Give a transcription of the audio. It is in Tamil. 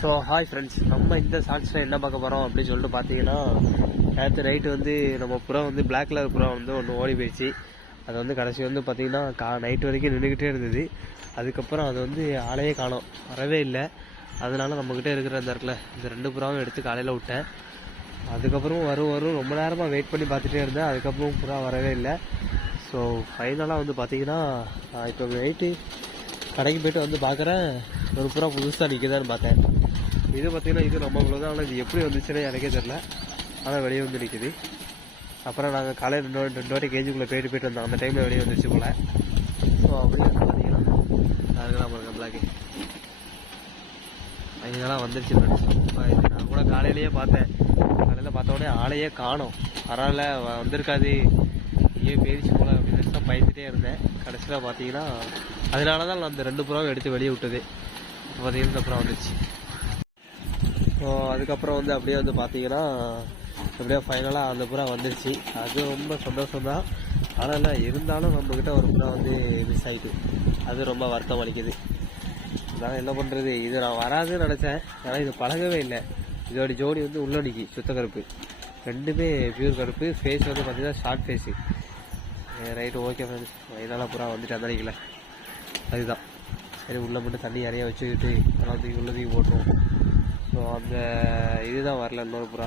ஸோ ஹாய் ஃப்ரெண்ட்ஸ், நம்ம இந்த ஷார்ட்ஸில் என்ன பார்க்க போகிறோம் அப்படின்னு சொல்லிட்டு பார்த்தீங்கன்னா, நேற்று நைட்டு வந்து நம்ம புறா வந்து பிளாக் கலர் புறா வந்து ஒன்று ஓடி போயிடுச்சு. அது வந்து கடைசி வந்து பார்த்திங்கன்னா நைட்டு வரைக்கும் நின்றுக்கிட்டே இருந்தது. அதுக்கப்புறம் அது வந்து ஆளையே காணோம், வரவே இல்லை. அதனால நம்மக்கிட்ட இருக்கிற இந்த இடத்துல இந்த 2 புறாவும் எடுத்து காலையில் விட்டேன். அதுக்கப்புறம் வரும் ரொம்ப நேரமாக வெயிட் பண்ணி பார்த்துட்டே இருந்தேன். அதுக்கப்புறம் புறா வரவே இல்லை. ஸோ ஃபைனலாக வந்து பார்த்திங்கன்னா இப்போ நைட்டு கடைக்கு போய்ட்டு வந்து பார்க்குறேன், ஒரு புறா புதுசாக நிற்குதான்னு பார்த்தேன். இது பார்த்திங்கன்னா இது நம்ம தான். ஆனால் இது எப்படி வந்துச்சுன்னு எனக்கே தெரில. ஆனால் வெளியே வந்து நிற்குது. அப்புறம் நாங்கள் காலையில் 2 வாட்டி கேஜுக்குள்ளே போயிட்டு வந்தோம். அந்த டைமில் வெளியே வந்துச்சு போல். ஸோ அப்படியே வந்து பார்த்தீங்கன்னா அதுக்கெல்லாம் பாருங்க பிளாக்கு அதெல்லாம் வந்துருச்சு. இது நான் கூட காலையிலேயே பார்த்தேன். காலையில் பார்த்த உடனே ஆளையே காணோம். பரவாயில்ல வந்திருக்காது, இங்கே போயிடுச்சு போல அப்படின்னு தான் பயந்துகிட்டே இருந்தேன். கடைசியில் பார்த்தீங்கன்னா அதனால தான் நான் அந்த 2 புறாவும் எடுத்து வெளியே விட்டது. இப்போ பார்த்தீங்கன்னா இந்த புறா வந்துருச்சு. ஸோ அதுக்கப்புறம் வந்து அப்படியே வந்து பார்த்தீங்கன்னா அப்படியே ஃபைனலாக அந்த புறா வந்துருச்சு. அது ரொம்ப சந்தோஷம் தான். ஆனால் இருந்தாலும் நம்மக்கிட்ட ஒரு புறா வந்து மிஸ் ஆகிட்டு, அது ரொம்ப வருத்தம் அளிக்குது. நான் என்ன பண்ணுறது, இது நான் வராதுன்னு நினச்சேன். ஆனால் இது பழகவே இல்லை. இதோட ஜோடி வந்து உள்ளடிக்கு சுத்த கருப்பு, 2மே பியூர் கருப்பு. ஃபேஸ் வந்து பார்த்தீங்கன்னா short phase. Right, okay friends. ஃபைனலாக புறா வந்துட்டு அந்தடிக்கல. அதுதான் சரி, உள்ளே மட்டும் தண்ணி நிறையா வச்சுக்கிட்டு அதெல்லாம் உள்ளதையும் போட்டுருவோம். ஸோ அந்த இதுதான் வரல இன்னொரு புறா.